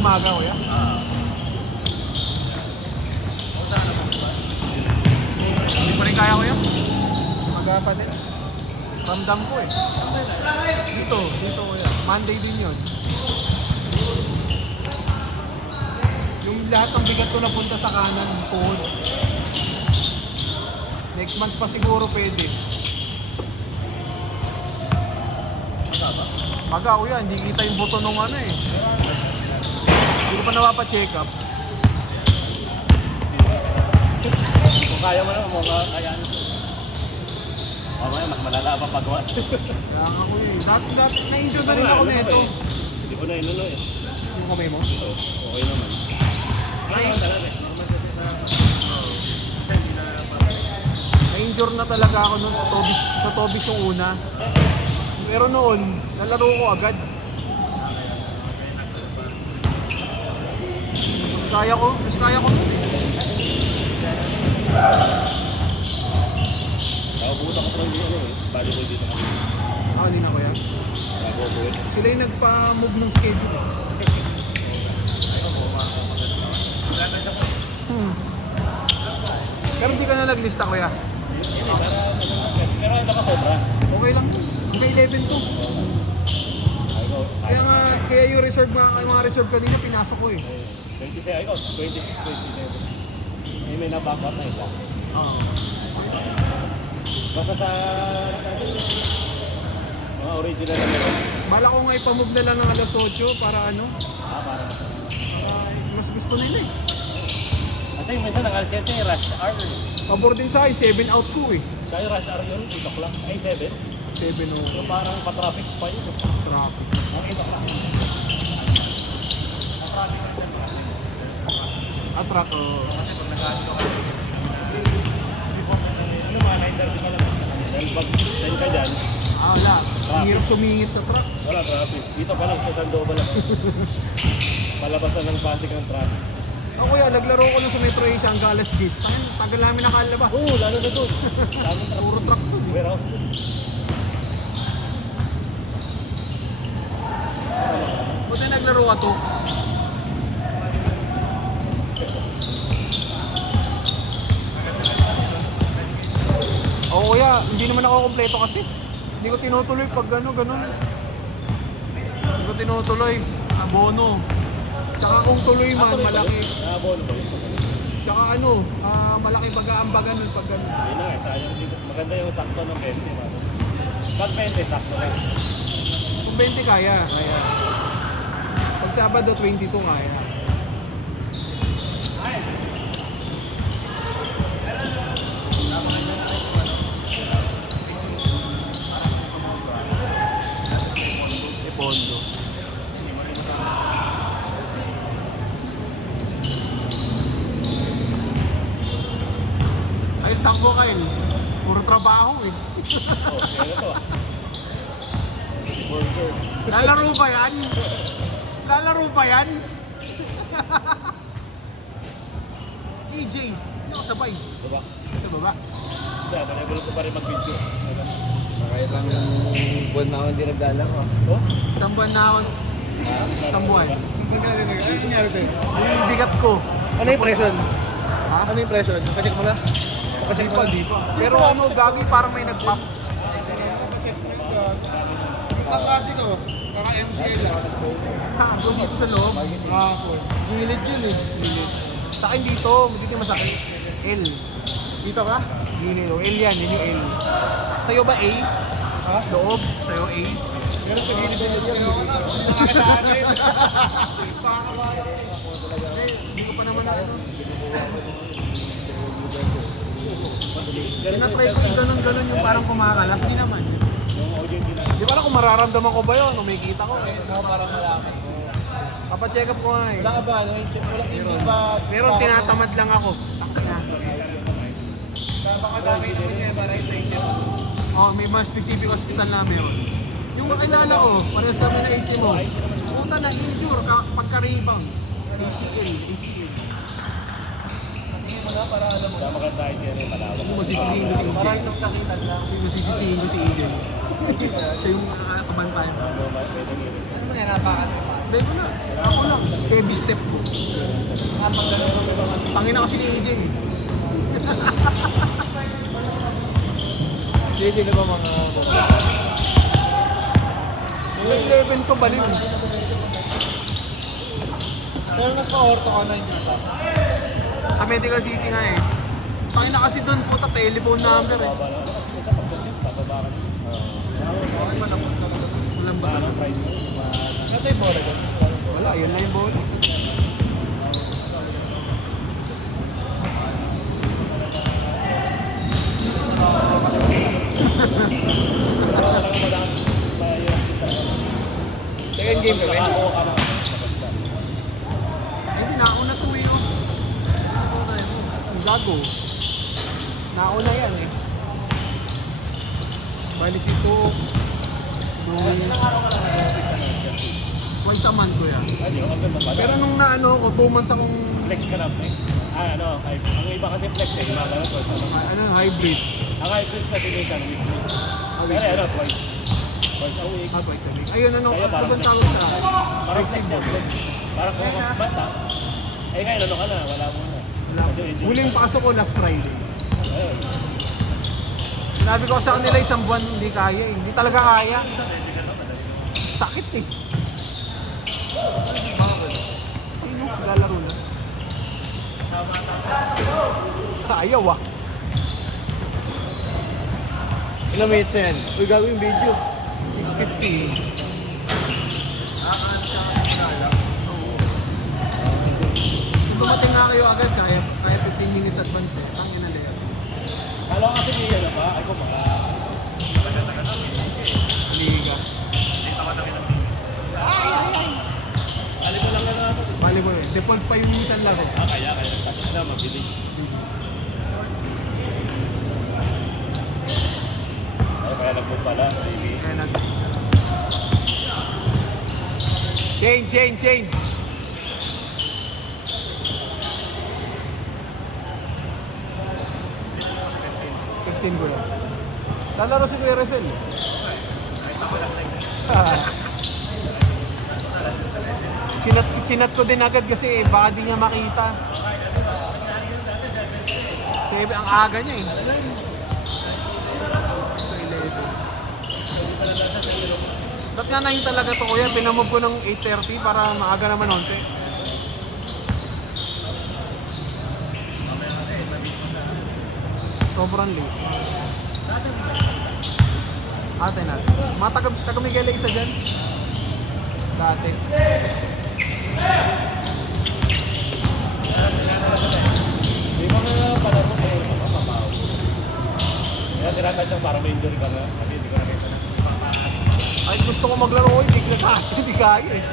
umaga ko yan. Hindi pa rin kaya ko yan. Magapan din. Ramdam ko eh. Dito ko yan. Monday din yun. Yung lahat ng bigat ko napunta sa kanan, tuhod. Next month pa siguro pwede. Maga ko yan, hindi kita yung buto nung ano eh. Hindi ko pa napapacheck up. Kung kaya mo naman, kaya nyo. Mamaya, mas malala pa pagwas. Kaya nga ko eh. Dati na-injure na rin ako nito. Hindi ko na inulo eh. Yung kamay mo? Okay naman. Ay, talaga eh. Normal kasi sa... Na-injure na talaga ako nun sa Tobis yung una. Pero noon, nalaro ko agad. Mas kaya ko nun eh. Nakabuta ko pa yung ano eh. Bali ko dito kami. Hindi na ko yan. Nakabuta. Sila yung nagpa-move ng schedule. Pero hindi ka na naglista kuya. Pero nakasobra. Okay lang yun. May 11 to. Kaya yung reserve mga reserve kanina pinasok ko eh. 26, ay ko, 26, 27. May na-back up na isa. Oo. Basta sa mga original na meron. Bala ko nga ipamove na lang ng alas 8 para ano. Para Mas gusto nila eh. kasi minsan ang alas 7 rush hour. Pabor din sa akin, 7 out ko eh. Dahil rush hour yun, 8 o'clock. Ay 7. 7 o So parang pa-traffic pa yun. traffic. Ang 8 o'clock. Truck o. Kasi pag nag-aano ka ano mga 9:30 ka lang. Dahil pag 10 ka dyan, Wala. Ang hirap sumingit sa truck. wala traffic. Dito pa lang sa Sando pa lang. Palabasan ng Pasig ang traffic. Ako yan, naglaro ko na sa Metro Asia ang Galas Gis. Tagal namin nakalabas. Oo, lalo na doon. Daming traffic. Puro truck to. Warehouse doon. Buti naglaro ka to. Oo kuya, hindi naman ako kompleto kasi. Hindi ko tinutuloy pag ganun. Hindi ko tinutuloy. Abono. Tsaka kung tuloy man, malaki. Abono ba yun? Tsaka malaki pag-aambagan nun pag ganun. Yun na nga, sayang dito. Maganda yung sakto ng 20. Man. Pag 20, sakto lang. Kung 20 kaya. Pag Sabado, 22 kaya. Pondo. Ay, takbo kayo. Puro trabaho eh. Oh, kaya to. Burger. Lalaro ba yan? Lalaro ba yan? EJ, hindi ako sabay. Diba? Sa baba. Hindi, manibol ko pa rin mag-video. Kahit lang buwan na ako hindi naglalaro. Oh? Isang buwan na ako. Isang buwan. Ano nangyari sa'yo? Yung bigat ko. Ano yung impression? Ha? Ano yung impression? Pacheck mo na? Pacheck mo na? Di pa. Pero gagi parang may nag-pop. Pacheck mo na. Ang kasi ko, parang MCL lang. Doon dito sa loob. Gilid yun eh. Sa akin dito, hindi masakit. L. Dito ka? Gilid. L yan, yun yung L. Sa'yo ba A? Ha? Loob? Sa'yo A? Meron sa gilid yun. Nakakasakin. Hindi ko pa naman na ano. Tinatry ko yung ganun yung parang kumakalas. Di naman. Di ba lang kung mararamdaman ko ba yun? O may kita ko. Parang malaman mo. Papacheck up ko nga eh. Wala ka ba? Wala hindi ba? Pero tinatamad lang ako. Baka gamit mo niya para sa inyo. May mga specific hospital na meron. Yung kakilala ko, parang sabi na HMO, puta na injure pagka-rebound. ACL. Tingin mo na para alam mo. Tama ka tayo dyan eh, malawak. Hindi mo sisisihin ko si Para Eagle. isang sakitan lang. Hindi mo sisisihin ko si Eagle. Siya yung nakakabantayan. Pwede ngirin. Ano mo yan? Napakan mo pa. Dahil mo na. Ako lang. Baby step ko. Tangin na kasi ni AJ eh. Sino ba mga Yung 11 to baliw. Pero nagpa-orto ka na yun. Sa Medical City nga eh. Tangin na kasi doon puta telephone number eh. Okay pa naman talaga. Walang ba? Ano yung bola ko? Wala, yun lang yung bola. Second game ka ba? Eh di nauna to eh oh. Ang gago. Nauna yan eh. Balik ito. Once a month ko yan. Pero nung naano ko, 2 months akong Flex ka na, flex. Ano, ang iba kasi flex eh, iba ka na twice a month. ano, hybrid. Ang hybrid kasi minsan weekly. Pero ano, twice. Twice a week. Twice a week. Ayun ano, Kaya ano parang bang tawag sa Parang flex flexible? yan, flex. Parang kung bata. Eh ngayon, ano ka na, wala mo na. Wala. Huling pasok ko last Friday. Ayun. Sinabi ko sa kanila isang buwan hindi kaya eh. Hindi talaga kaya. Sakit eh. Ayun, lalaro na. Ayaw ah. Ilang minutes yan? Uy, gagawin video. 6:50. Kung dumating nga kayo agad, kaya 15 minutes advance eh. Tangin na layer. Kala ko kasi hindi ano ba? Ay ko baka. Liga. Alam mo lang na ako. Bali mo yun. Default pa yung isang laro. Kaya. Tapos na, mabilis. Ay, kaya nag-book pala. Maybe. Kaya nag... Change! 15 ko lang. Lalaro si Kuya Rizal. Chinat ko din agad kasi baka di niya makita. Kasi ang aga niya eh. Ba't nga 9 talaga to kuya? Pinamove ko ng 8:30 para maaga naman onte. Sobrang late. Ate natin. Mga taga Miguel isa dyan. Dati. Di ba nga pala mo kayo mapapaw? Kaya tinatat yung parang may injury ka na. Sabi, hindi ko nakita na. Ay gusto ko maglaro ko, hindi kaya eh.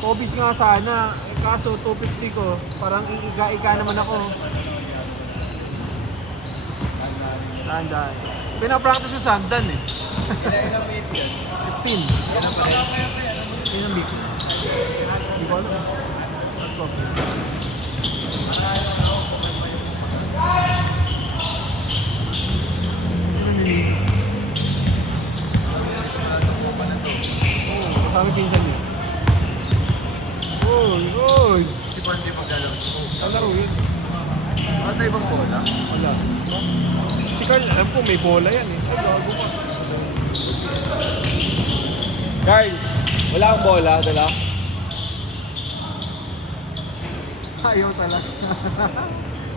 Hobbies nga sana, eh, kaso 250 ko, parang iiga-iga naman ako. Sandan. Pinapractice yung sandan eh. Ilang minutes yan? 15. Yan ang pala. Yun ang big. Hindi ko alam. Let's go. Oh, sabi pinsan niya. Oy! Si Pandi magdalaw. Ang laro yun. Ano tayo ibang bola? Wala. Si Carl, alam ko may bola yan eh. Ay, gago ka. Carl, wala akong bola, dala. Ayaw talaga.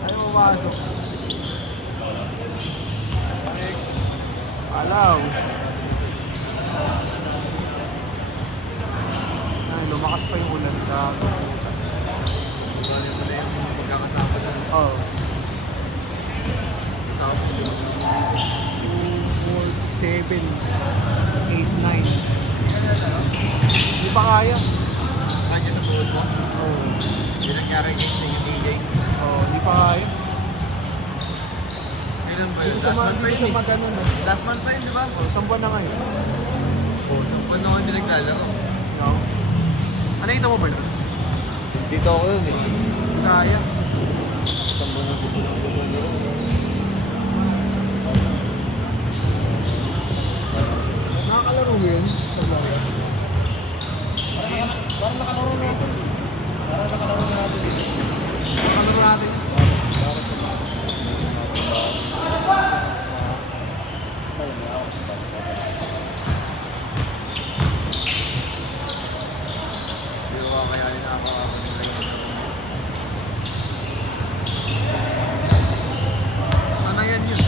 Ayaw pumasok. Alaw. Ay, lumakas pa yung ulan. Gago. Magkakasama na. Oh. Tapos, 2, 4, 7, 8, 9. Hindi pa kaya. kanya sa buhod mo. Oh. Hindi nangyari yung DJ. Oh, hindi pa kaya. Kailan ba yun? Hindi siya Last month pa yun eh. maganon eh. Last month pa yun, di ba? Oh, 10 buwan na ngayon. Buwan na ako hindi naglalaro. No? Ano ito mo ba nun? Dito ako yun eh. Kaya. Nakakalaro mo yun? Parang nakalaro natin. Parang nakalaro natin. Ano natin? Sana yan yun.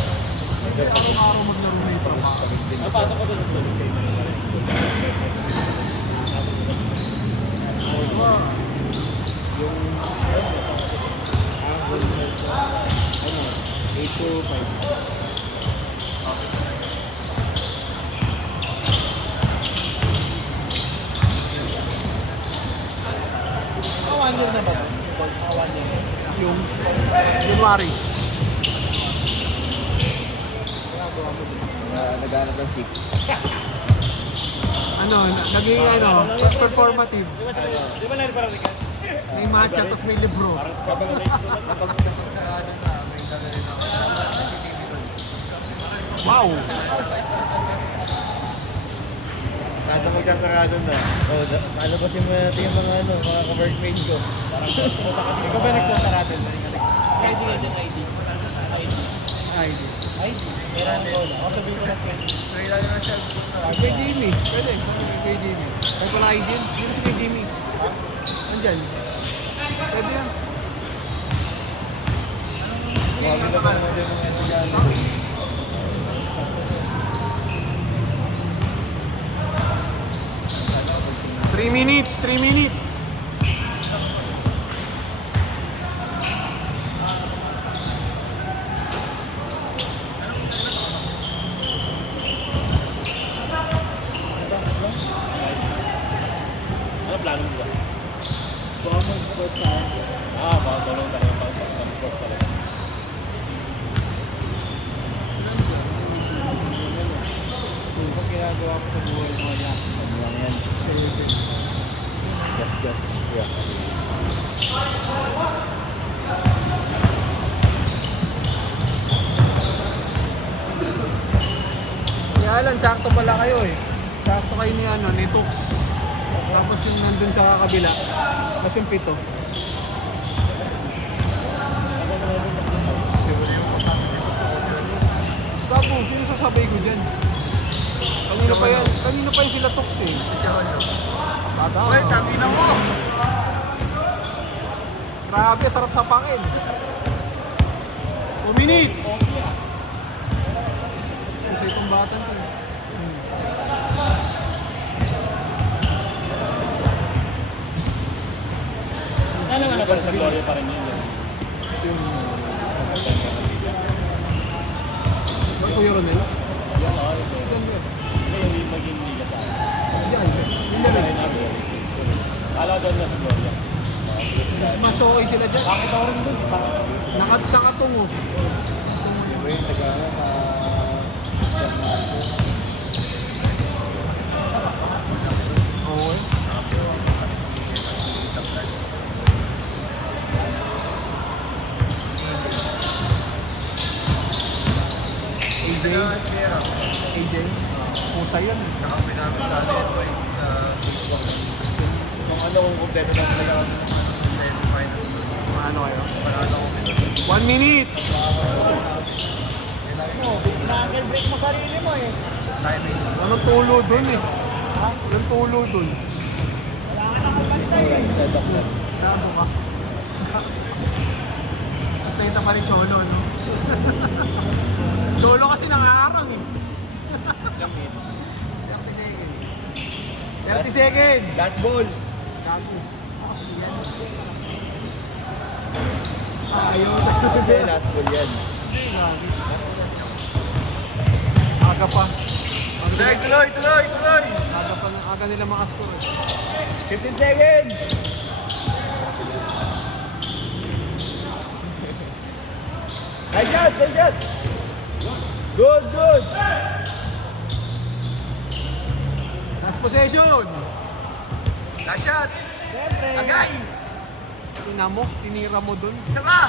Hindi araw-araw maglaro na yung trabaho. Napasok ko doon sa doon. So, Yung angle na sa 8 to 5. One year na ba? One year. yung January. Naghanap ng kick. Ano, naging performative. Di ba parang ka? May matcha, tapos may libro. Parang scrabble na ito. Wow! Kada magsasarado na. Ano kasi natin yung mga mga ka-workmate ko. Ikaw ba nagsasarado na? ID nga dyan, ID. ID. ID? Meron ko. Ako sabihin ko na skin. Kailan na siya. Kay Jimmy. Pwede. Kay Jimmy. Kahit wala ID yun. Hindi si kay Jimmy. Andyan. Pwede yan. Wala ka naman din mga nagano. 3 minutes. 3 minutes. Ano plano mo ba? Baka mag-spot sa akin. Baka dalawang pang-sport talaga. Kung ginagawa ko sa buhay mo yan. Ano lang yan? Gas. Yeah. Kaya lang, sakto pala kayo eh. Sakto kayo ni Tux. Tapos yung nandun sa kabila. Tapos yung 7. Gabo, sino sasabay ko dyan? Kanina pa yan sila Tux eh. Bata. Wait, tangina mo! Grabe, sarap sa pangin. 2 minutes. Isa itong bata to. Ano ba sa Gloria pa rin yun? Ba't Kuya Ronel? Yan o, ito. Yan, yan. Ito yung maging liga sa akin. Yan, yun na rin. Kala doon na sa Gloria. Mas masoy sila dyan. Bakit ako rin doon? Nakatungo. Iba yung nag-ano na... Okay. AJ? Pusa yan. Kung ano kung kompleto lang sila ng Ano kayo? 1 minute! break mo sarili mo eh. Anong tulo dun eh? Anong tulo dun? Sado ka. Basta yung pa rin Cholo, no? Cholo kasi nangaarang eh. 30 seconds. 30 seconds! Last ball. Gago. Bukas ko yan. Ayaw Okay, na. last ball yan. Grabe. Aga pa. Tuloy! Aga nila makascore. 15 seconds! Nice shot! Good! Last possession! Last shot! Agay! Tinamo, tinira mo dun. Isa pa!